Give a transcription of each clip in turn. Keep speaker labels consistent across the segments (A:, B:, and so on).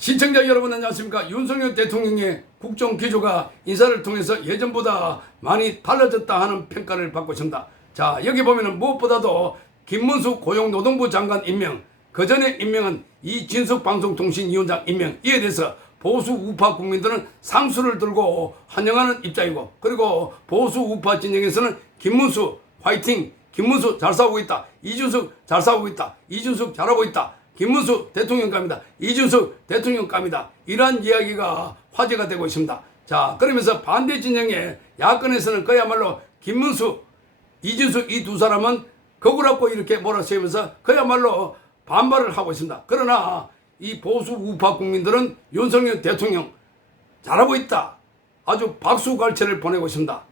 A: 시청자 여러분 안녕하십니까 윤석열 대통령의 국정 기조가 인사를 통해서 예전보다 많이 달라졌다 하는 평가를 받고 있습니다. 자 여기 보면은 무엇보다도 김문수 고용노동부 장관 임명 그 전에 임명한 이진숙 방송통신위원장 임명 이에 대해서 보수 우파 국민들은 상수를 들고 환영하는 입장이고 그리고 보수 우파 진영에서는 김문수 화이팅 김문수 잘 싸우고 있다 이준석 잘 싸우고 있다 이준석 잘하고 있다 김문수 대통령감이다. 이준석 대통령감이다. 이러한 이야기가 화제가 되고 있습니다. 자, 그러면서 반대 진영의 야권에서는 그야말로 김문수, 이준석 이 두 사람은 거구라고 이렇게 몰아세우면서 그야말로 반발을 하고 있습니다. 그러나 이 보수 우파 국민들은 윤석열 대통령 잘하고 있다. 아주 박수 갈채를 보내고 있습니다.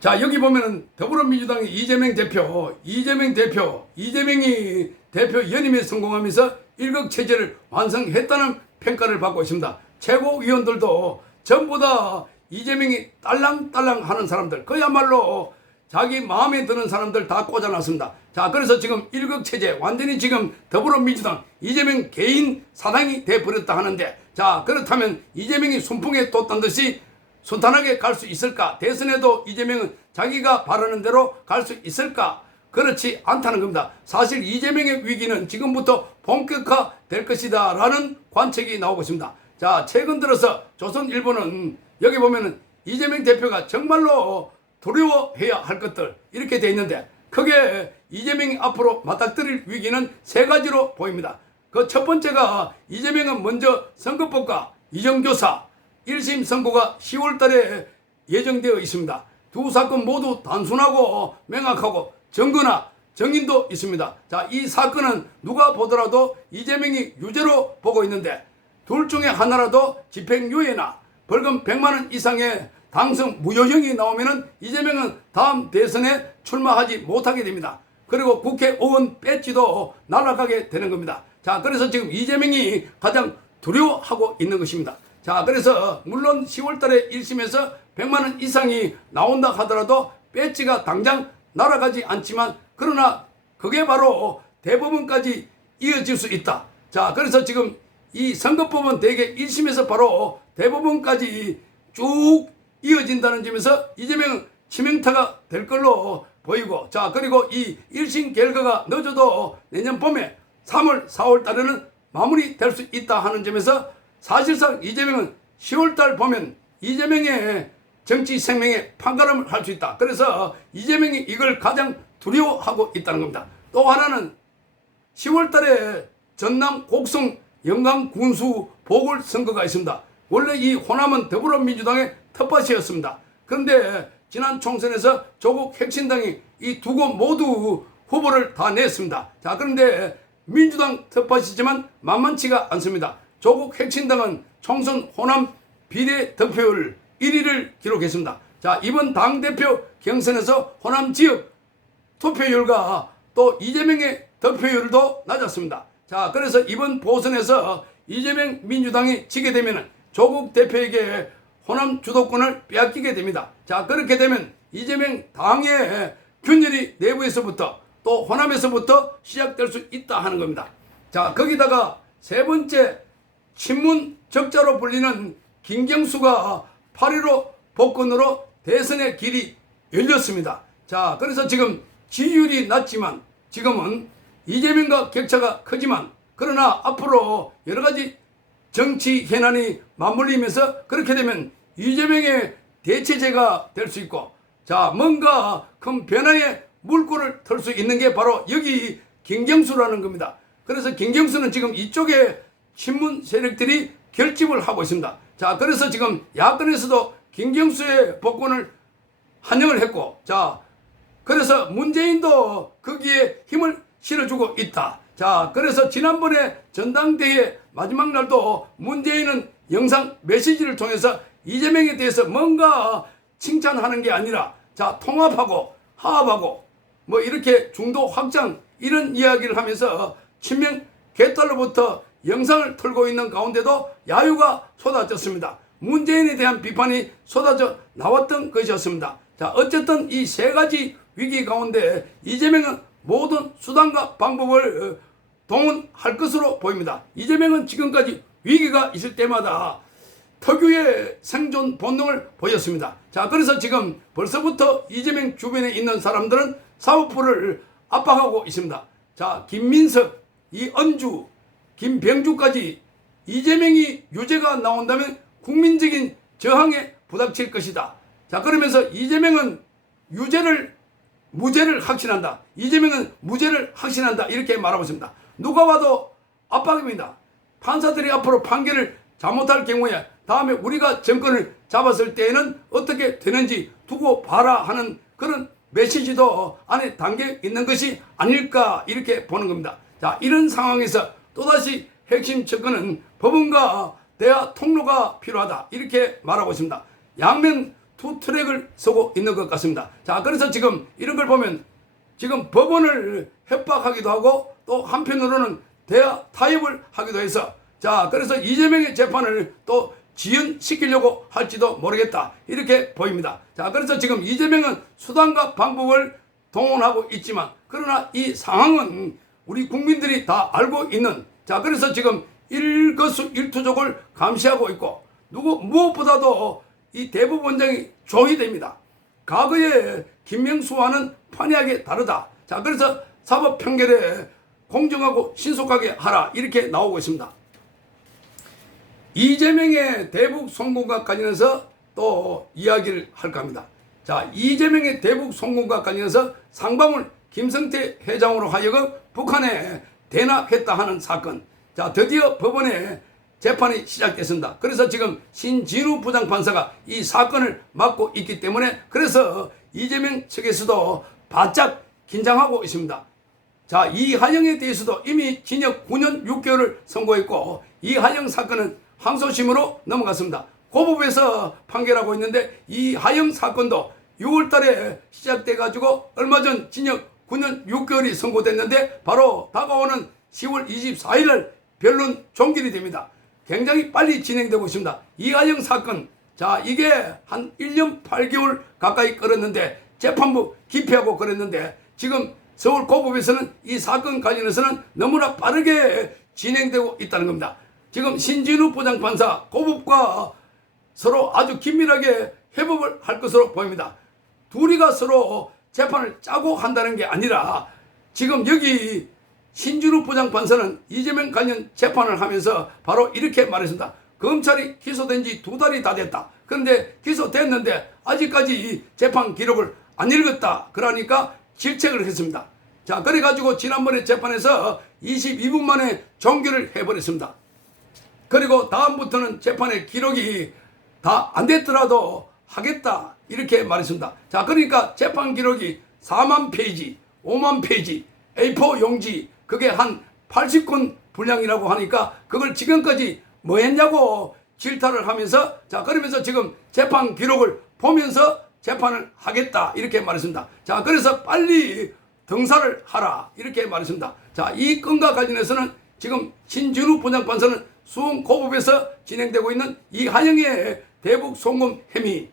A: 자 여기 보면은 더불어민주당의 이재명 대표 이재명 대표 이재명이 대표 연임에 성공하면서 일극 체제를 완성했다는 평가를 받고 있습니다. 최고위원들도 전부 다 이재명이 딸랑딸랑 하는 사람들 그야말로 자기 마음에 드는 사람들 다 꽂아놨습니다. 자 그래서 지금 일극 체제 완전히 지금 더불어민주당 이재명 개인 사당이 돼버렸다 하는데 자 그렇다면 이재명이 순풍에 돋던 듯이 순탄하게 갈 수 있을까? 대선에도 이재명은 자기가 바라는 대로 갈 수 있을까? 그렇지 않다는 겁니다. 사실 이재명의 위기는 지금부터 본격화 될 것이다 라는 관측이 나오고 있습니다. 자, 최근 들어서 조선일보는 여기 보면은 이재명 대표가 정말로 두려워해야 할 것들 이렇게 돼 있는데 크게 이재명이 앞으로 맞닥뜨릴 위기는 세 가지로 보입니다. 그 첫 번째가 이재명은 먼저 선거법과 이정교사 1심 선고가 10월 달에 예정되어 있습니다. 두 사건 모두 단순하고 명확하고 증거나 정인도 있습니다. 자, 이 사건은 누가 보더라도 이재명이 유죄로 보고 있는데 둘 중에 하나라도 집행유예나 벌금 100만 원 이상의 당선 무효형이 나오면은 이재명은 다음 대선에 출마하지 못하게 됩니다. 그리고 국회의원 배지도 날아가게 되는 겁니다. 자, 그래서 지금 이재명이 가장 두려워하고 있는 것입니다. 자, 그래서 물론 10월 달에 1심에서 100만 원 이상이 나온다 하더라도 배지가 당장 날아가지 않지만 그러나 그게 바로 대법원까지 이어질 수 있다. 자, 그래서 지금 이 선거법은 대개 1심에서 바로 대법원까지 쭉 이어진다는 점에서 이재명은 치명타가 될 걸로 보이고 자, 그리고 이 1심 결과가 늦어도 내년 봄에 3월, 4월 달에는 마무리될 수 있다 하는 점에서 사실상 이재명은 10월 달 보면 이재명의 정치 생명에 판가름을 할 수 있다. 그래서 이재명이 이걸 가장 두려워하고 있다는 겁니다. 또 하나는 10월 달에 전남 곡성 영광 군수 보궐선거가 있습니다. 원래 이 호남은 더불어민주당의 텃밭이었습니다. 그런데 지난 총선에서 조국 혁신당이 이 두 곳 모두 후보를 다 냈습니다. 자, 그런데 민주당 텃밭이지만 만만치가 않습니다. 조국 혁신당은 총선 호남 비례 득표율 1위를 기록했습니다. 자, 이번 당대표 경선에서 호남 지역 투표율과 또 이재명의 득표율도 낮았습니다. 자, 그래서 이번 보선에서 이재명 민주당이 지게 되면 조국 대표에게 호남 주도권을 빼앗기게 됩니다. 자, 그렇게 되면 이재명 당의 균열이 내부에서부터 또 호남에서부터 시작될 수 있다 하는 겁니다. 자, 거기다가 세 번째 친문 적자로 불리는 김경수가 8.15 복권으로 대선의 길이 열렸습니다. 자, 그래서 지금 지지율이 낮지만 지금은 이재명과 격차가 크지만 그러나 앞으로 여러 가지 정치 현안이 맞물리면서 그렇게 되면 이재명의 대체제가 될 수 있고 자 뭔가 큰 변화의 물꼬를 틀수 있는 게 바로 여기 김경수라는 겁니다. 그래서 김경수는 지금 이쪽에 신문 세력들이 결집을 하고 있습니다. 자 그래서 지금 야권에서도 김경수의 복권을 환영을 했고 자 그래서 문재인도 거기에 힘을 실어주고 있다. 자, 그래서 지난번에 전당대회 마지막 날도 문재인은 영상 메시지를 통해서 이재명에 대해서 뭔가 칭찬하는 게 아니라 자, 통합하고 화합하고 뭐 이렇게 중도 확장 이런 이야기를 하면서 친명 개딸로부터 영상을 틀고 있는 가운데도 야유가 쏟아졌습니다. 문재인에 대한 비판이 쏟아져 나왔던 것이었습니다. 자, 어쨌든 이 세 가지 위기 가운데 이재명은 모든 수단과 방법을 어, 동원할 것으로 보입니다. 이재명은 지금까지 위기가 있을 때마다 특유의 생존 본능을 보였습니다. 자, 그래서 지금 벌써부터 이재명 주변에 있는 사람들은 사법부를 압박하고 있습니다. 자, 김민석, 이언주, 김병주까지 이재명이 유죄가 나온다면 국민적인 저항에 부닥칠 것이다. 자, 그러면서 이재명은 유죄를 무죄를 확신한다. 이재명은 무죄를 확신한다. 이렇게 말하고 있습니다. 누가 봐도 압박입니다. 판사들이 앞으로 판결을 잘못할 경우에 다음에 우리가 정권을 잡았을 때에는 어떻게 되는지 두고 봐라 하는 그런 메시지도 안에 담겨 있는 것이 아닐까 이렇게 보는 겁니다. 자, 이런 상황에서 또다시 핵심 접근은 법원과 대화 통로가 필요하다. 이렇게 말하고 있습니다. 양면 투 트랙을 서고 있는 것 같습니다. 자, 그래서 지금 이런 걸 보면 지금 법원을 협박하기도 하고 또 한편으로는 대화 타협을 하기도 해서 자, 그래서 이재명의 재판을 또 지연시키려고 할지도 모르겠다. 이렇게 보입니다. 자, 그래서 지금 이재명은 수단과 방법을 동원하고 있지만 그러나 이 상황은 우리 국민들이 다 알고 있는 자, 그래서 지금 일거수일투족을 감시하고 있고 누구 무엇보다도 이 대법원장이 조이 됩니다. 과거에 김명수와는 판이하게 다르다. 자, 그래서 사법 판결에 공정하고 신속하게 하라 이렇게 나오고 있습니다. 이재명의 대북 성공과 관련해서 또 이야기를 할까 합니다. 자, 이재명의 대북 성공과 관련해서 상방울 김성태 회장으로 하여금 북한에 대납했다 하는 사건. 자, 드디어 법원에 재판이 시작됐습니다. 그래서 지금 신진우 부장판사가 이 사건을 맡고 있기 때문에 그래서 이재명 측에서도 바짝 긴장하고 있습니다. 자, 이하영에 대해서도 이미 징역 9년 6개월을 선고했고 이하영 사건은 항소심으로 넘어갔습니다. 고법에서 판결하고 있는데 이하영 사건도 6월 달에 시작돼 가지고 얼마 전 징역 9년 6개월이 선고됐는데 바로 다가오는 10월 24일 날 변론 종결이 됩니다. 굉장히 빨리 진행되고 있습니다. 이하영 사건 자 이게 한 1년 8개월 가까이 끌었는데 재판부 기피하고 그랬는데 지금 서울 고법에서는 이 사건 관련해서는 너무나 빠르게 진행되고 있다는 겁니다. 지금 신진우 부장판사 고법과 서로 아주 긴밀하게 협업을 할 것으로 보입니다. 둘이가 서로 재판을 짜고 한다는 게 아니라 지금 여기 신준우 부장판사는 이재명 관련 재판을 하면서 바로 이렇게 말했습니다. 검찰이 기소된 지 두 달이 다 됐다. 그런데 기소됐는데 아직까지 재판 기록을 안 읽었다. 그러니까 질책을 했습니다. 자, 그래가지고 지난번에 재판에서 22분 만에 종결을 해버렸습니다. 그리고 다음부터는 재판의 기록이 다 안 됐더라도 하겠다. 이렇게 말했습니다. 자, 그러니까 재판 기록이 4만 페이지, 5만 페이지, A4 용지, 그게 한 80건 분량이라고 하니까 그걸 지금까지 뭐 했냐고 질타를 하면서 자, 그러면서 지금 재판 기록을 보면서 재판을 하겠다. 이렇게 말했습니다. 자, 그래서 빨리 등사를 하라. 이렇게 말했습니다. 자, 이 건과 관련해서는 지금 신준우 부장판사는 수원 고법에서 진행되고 있는 이하영의 대북 송금 혐의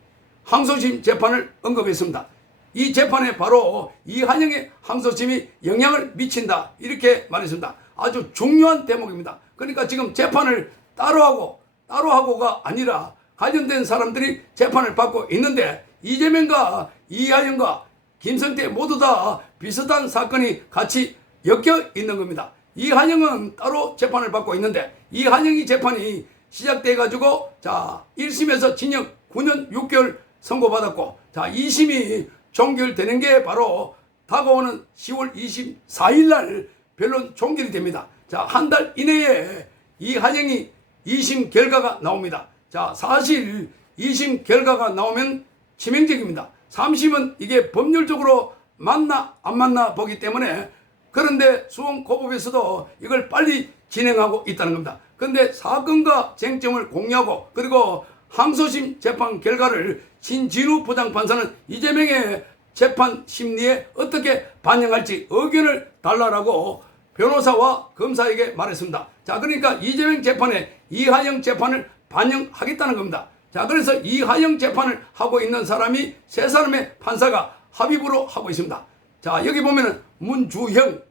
A: 항소심 재판을 언급했습니다. 이 재판에 바로 이한영의 항소심이 영향을 미친다. 이렇게 말했습니다. 아주 중요한 대목입니다. 그러니까 지금 재판을 따로 하고 따로 하고가 아니라 관련된 사람들이 재판을 받고 있는데 이재명과 이하영과 김성태 모두 다 비슷한 사건이 같이 엮여 있는 겁니다. 이한영은 따로 재판을 받고 있는데 이한영이 재판이 시작돼 가지고 자 1심에서 징역 9년 6개월 선고받았고 자 2심이 종결되는 게 바로 다가오는 10월 24일 날 변론 종결이 됩니다. 자 한 달 이내에 이한영이 2심 결과가 나옵니다. 자 사실 2심 결과가 나오면 치명적입니다. 3심은 이게 법률적으로 맞나 안 맞나 보기 때문에 그런데 수원 고법에서도 이걸 빨리 진행하고 있다는 겁니다. 그런데 사건과 쟁점을 공유하고 그리고 항소심 재판 결과를 신진우 부장판사는 이재명의 재판 심리에 어떻게 반영할지 의견을 달라라고 변호사와 검사에게 말했습니다. 자, 그러니까 이재명 재판에 이하영 재판을 반영하겠다는 겁니다. 자, 그래서 이하영 재판을 하고 있는 사람이 세 사람의 판사가 합의부로 하고 있습니다. 자, 여기 보면은 문주형,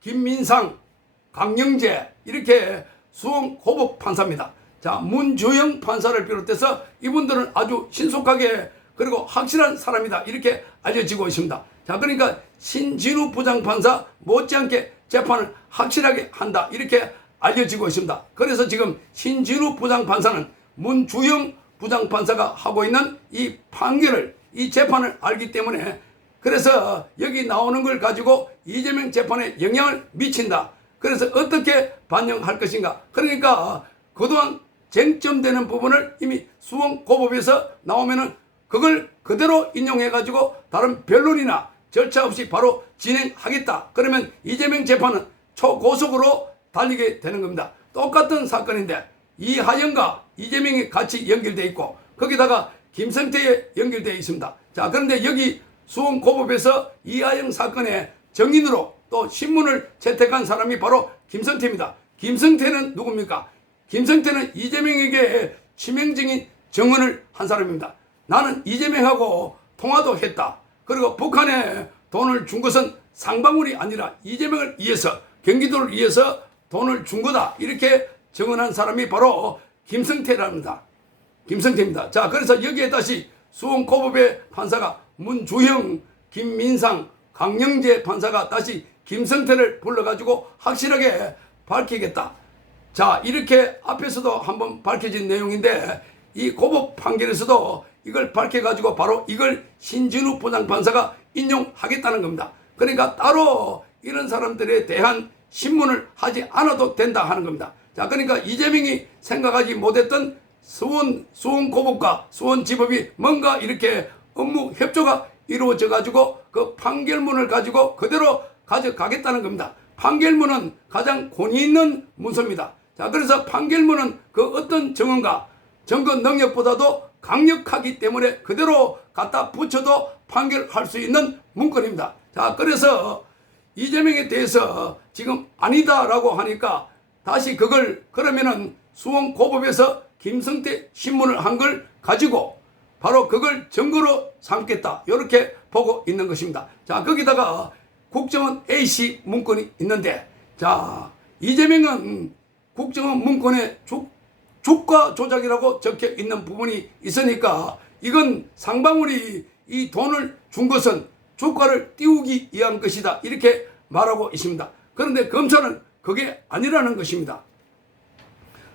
A: 김민상, 강영재 이렇게 수원 고법 판사입니다. 자 문주영 판사를 비롯해서 이분들은 아주 신속하게 그리고 확실한 사람이다 이렇게 알려지고 있습니다. 자 그러니까 신진우 부장판사 못지않게 재판을 확실하게 한다 이렇게 알려지고 있습니다. 그래서 지금 신진우 부장판사는 문주영 부장판사가 하고 있는 이 판결을 이 재판을 알기 때문에 그래서 여기 나오는 걸 가지고 이재명 재판에 영향을 미친다. 그래서 어떻게 반영할 것인가. 그러니까 그동안 쟁점되는 부분을 이미 수원 고법에서 나오면은 그걸 그대로 인용해 가지고 다른 변론이나 절차 없이 바로 진행하겠다. 그러면 이재명 재판은 초고속으로 달리게 되는 겁니다. 똑같은 사건인데 이하영과 이재명이 같이 연결돼 있고 거기다가 김성태에 연결되어 있습니다. 자 그런데 여기 수원 고법에서 이하영 사건의 정인으로 또 신문을 채택한 사람이 바로 김성태입니다. 김성태는 누굽니까? 김성태는 이재명에게 치명적인 증언을 한 사람입니다. 나는 이재명하고 통화도 했다. 그리고 북한에 돈을 준 것은 상방울이 아니라 이재명을 위해서 경기도를 위해서 돈을 준 거다. 이렇게 증언한 사람이 바로 김성태랍니다. 김성태입니다. 자, 그래서 여기에 다시 수원 고법의 판사가 문주형, 김민상, 강영재 판사가 다시 김성태를 불러가지고 확실하게 밝히겠다. 자, 이렇게 앞에서도 한번 밝혀진 내용인데 이 고법 판결에서도 이걸 밝혀가지고 바로 이걸 신진우 부장판사가 인용하겠다는 겁니다. 그러니까 따로 이런 사람들에 대한 신문을 하지 않아도 된다 하는 겁니다. 자, 그러니까 이재명이 생각하지 못했던 수원, 수원 고법과 수원 지법이 뭔가 이렇게 업무 협조가 이루어져 가지고 그 판결문을 가지고 그대로 가져가겠다는 겁니다. 판결문은 가장 권위 있는 문서입니다. 자, 그래서 판결문은 그 어떤 증언과 증거 능력보다도 강력하기 때문에 그대로 갖다 붙여도 판결할 수 있는 문건입니다. 자, 그래서 이재명에 대해서 지금 아니다라고 하니까 다시 그걸 그러면은 수원 고법에서 김성태 신문을 한 걸 가지고 바로 그걸 증거로 삼겠다. 이렇게 보고 있는 것입니다. 자, 거기다가 국정원 A씨 문건이 있는데 자, 이재명은 국정원 문건에 주, 주가 조작이라고 적혀 있는 부분이 있으니까 이건 상방울이 이 돈을 준 것은 주가를 띄우기 위한 것이다. 이렇게 말하고 있습니다. 그런데 검찰은 그게 아니라는 것입니다.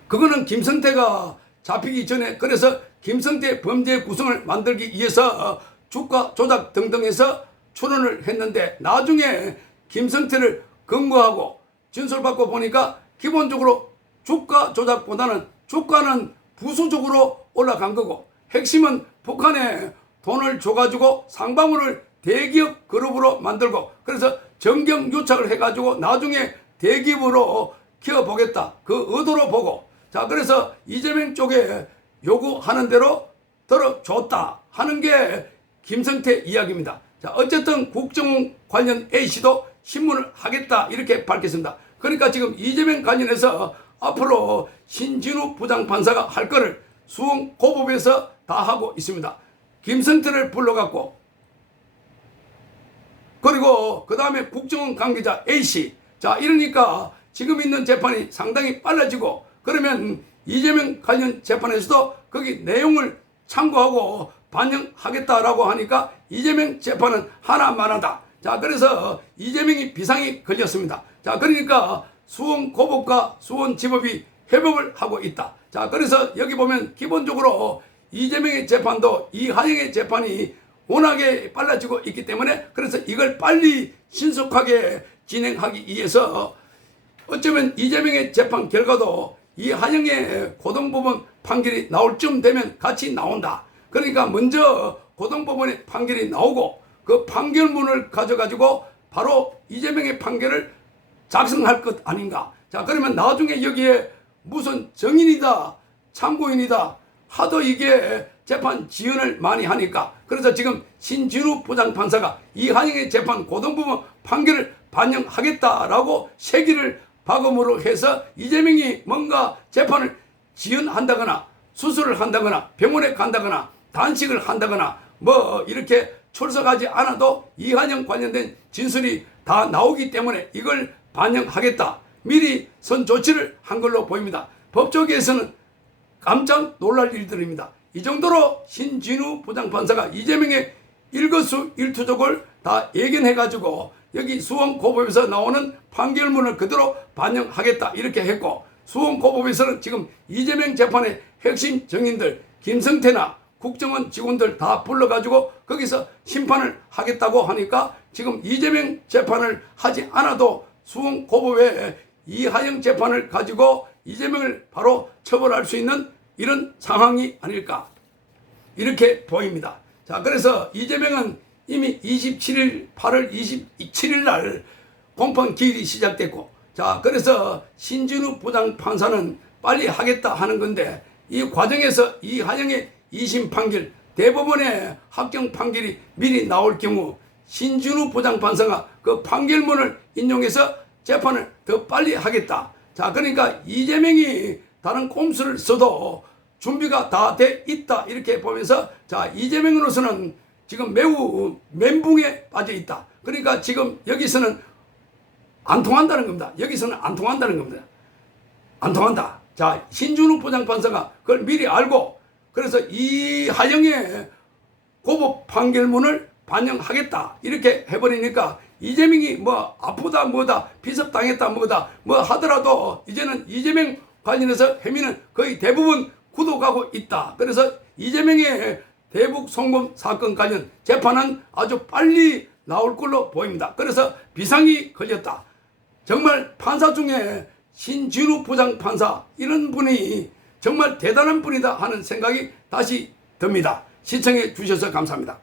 A: 그거는 김성태가 잡히기 전에 그래서 김성태 범죄 구성을 만들기 위해서 주가 조작 등등해서 출연을 했는데 나중에 김성태를 근거하고 진술받고 보니까 기본적으로 주가 조작보다는 주가는 부수적으로 올라간 거고 핵심은 북한에 돈을 줘가지고 상방울을 대기업 그룹으로 만들고 그래서 정경 유착을 해가지고 나중에 대기업으로 키워보겠다 그 의도로 보고 자 그래서 이재명 쪽에 요구하는 대로 들어줬다 하는 게 김성태 이야기입니다. 자 어쨌든 국정 관련 A씨도 신문을 하겠다 이렇게 밝혔습니다. 그러니까 지금 이재명 관련해서 앞으로 신진우 부장판사가 할 거를 수원 고법에서 다 하고 있습니다. 김성태를 불러갖고 그리고 그 다음에 국정원 관계자 A씨 자 이러니까 지금 있는 재판이 상당히 빨라지고 그러면 이재명 관련 재판에서도 거기 내용을 참고하고 반영하겠다라고 하니까 이재명 재판은 하나만하다. 자, 그래서 이재명이 비상이 걸렸습니다. 자, 그러니까 수원 고법과 수원 지법이 회복을 하고 있다. 자, 그래서 여기 보면 기본적으로 이재명의 재판도 이하영의 재판이 워낙에 빨라지고 있기 때문에 그래서 이걸 빨리 신속하게 진행하기 위해서 어쩌면 이재명의 재판 결과도 이 한영의 고등법원 판결이 나올 쯤 되면 같이 나온다. 그러니까 먼저 고등법원의 판결이 나오고 그 판결문을 가져가지고 바로 이재명의 판결을 작성할 것 아닌가. 자, 그러면 나중에 여기에 무슨 정인이다, 참고인이다 하도 이게 재판 지연을 많이 하니까 그래서 지금 신진우 부장판사가 이한영의 재판 고등법원 판결을 반영하겠다라고 세기를 박음으로 해서 이재명이 뭔가 재판을 지연한다거나 수술을 한다거나 병원에 간다거나 단식을 한다거나 뭐 이렇게 출석하지 않아도 이한영 관련된 진술이 다 나오기 때문에 이걸 반영하겠다. 미리 선 조치를 한 걸로 보입니다. 법조계에서는 깜짝 놀랄 일들입니다. 이 정도로 신진우 부장판사가 이재명의 일거수 일투족을 다 예견해가지고 여기 수원고법에서 나오는 판결문을 그대로 반영하겠다 이렇게 했고 수원고법에서는 지금 이재명 재판의 핵심 증인들 김성태나 국정원 직원들 다 불러가지고 거기서 심판을 하겠다고 하니까 지금 이재명 재판을 하지 않아도 수원 고법에 이하영 재판을 가지고 이재명을 바로 처벌할 수 있는 이런 상황이 아닐까 이렇게 보입니다. 자, 그래서 이재명은 이미 27일, 8월 27일 날 공판 기일이 시작됐고, 자, 그래서 신진우 부장 판사는 빨리 하겠다 하는 건데, 이 과정에서 이하영의 2심 판결, 대법원의 합경 판결이 미리 나올 경우, 신진우 부장판사가 그 판결문을 인용해서 재판을 더 빨리 하겠다. 자, 그러니까 이재명이 다른 꼼수를 써도 준비가 다 돼 있다 이렇게 보면서 자 이재명으로서는 지금 매우 멘붕에 빠져 있다. 그러니까 지금 여기서는 안 통한다는 겁니다. 여기서는 안 통한다는 겁니다. 안 통한다. 자 신준우 부장판사가 그걸 미리 알고 그래서 이 하영의 고법 판결문을 반영하겠다 이렇게 해버리니까 이재명이 뭐 아프다 뭐다 비섭당했다 뭐다 뭐 하더라도 이제는 이재명 관련해서 혐의는 거의 대부분 굳어가고 있다. 그래서 이재명의 대북 송금 사건 관련 재판은 아주 빨리 나올 걸로 보입니다. 그래서 비상이 걸렸다. 정말 판사 중에 신진우 부장 판사 이런 분이 정말 대단한 분이다 하는 생각이 다시 듭니다. 시청해 주셔서 감사합니다.